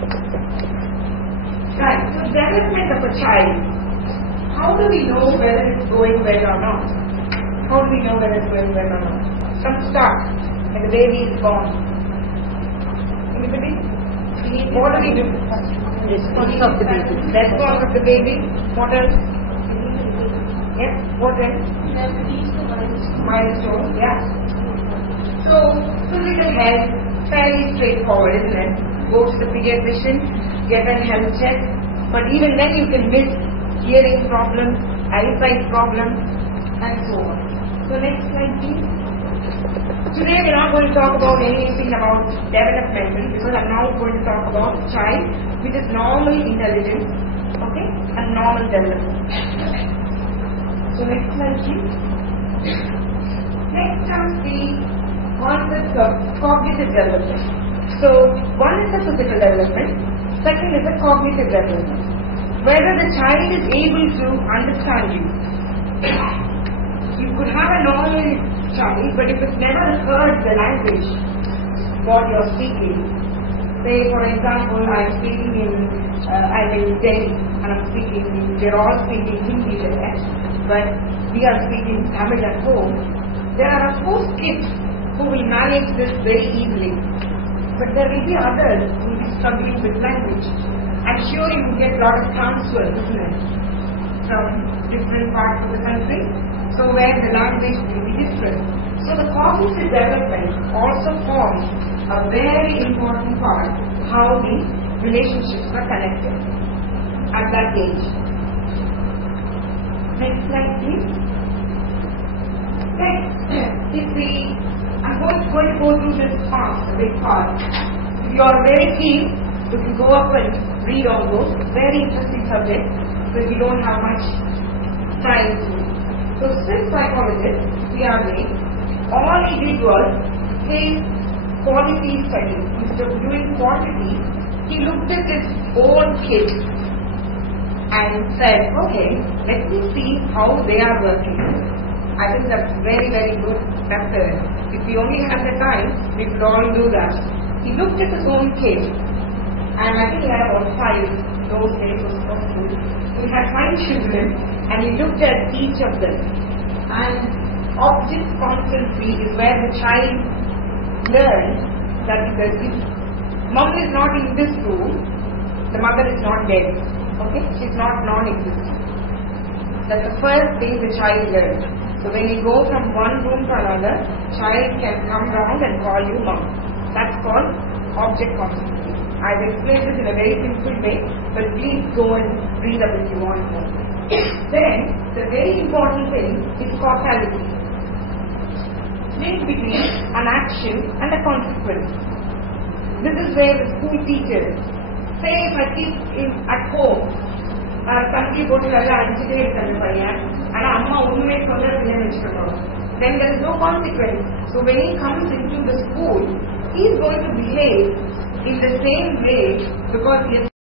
Right, so development of a child. How do we know whether it's going well or not? How do we know whether it's going well or not? From start, when the baby is born. Anybody? What do we do? Response of the baby. Response of the baby. What else? Yes, what else? Milestone, yeah. So, physical health, fairly straightforward, isn't it? Go to the pediatrician, get a health check, but even then you can miss hearing problems, eyesight problems, and so on. So next slide please. Today we're not going to talk about anything about developmental, because I'm now going to talk about child which is normal intelligence, okay, and normal development. So next slide please. Next comes the concept of cognitive development. So one is the physical development, second is the cognitive development. Whether the child is able to understand you. You could have a normal child, but if it's never heard the language, what you're speaking, say for example, I'm in Delhi and I'm speaking, they're all speaking Hindi there, but we are speaking Tamil at home, there are of course kids who will manage this very easily, but there will be others who will be struggling with language. I'm sure you will get a lot of transfer, isn't it, from different parts of the country, so where the language will be different. So the cognitive development also forms a very important part how the relationships are connected at that age. Next slide please. I'm going to go through this fast, a bit fast. If you are very keen, you can go up and read all those. Very interesting subject, but we don't have much time to. So since psychologists, we are saying, all individuals take quality studies. Instead of doing quantity, he looked at his own kids and said, okay, let me see how they are working. I think that's very, very good method. If we only had the time, we could all do that. He looked at his own kids, and I think he had about 5. Those days was possible. He had 5 children, and he looked at each of them. And object constancy is where the child learns that if mom is not in this room, the mother is not dead. Okay? She's not non-existent. That's the first thing the child learns. So when you go from one room to another, child can come round and call you mom. That's called object constancy. I've explained this in a very simple way, but please go and read up if you want more. Then, the very important thing is causality. Link between an action and a consequence. This is where the school teachers say, if I keep at home, country go to then there is no consequence. So when he comes into the school, he is going to behave in the same way because he has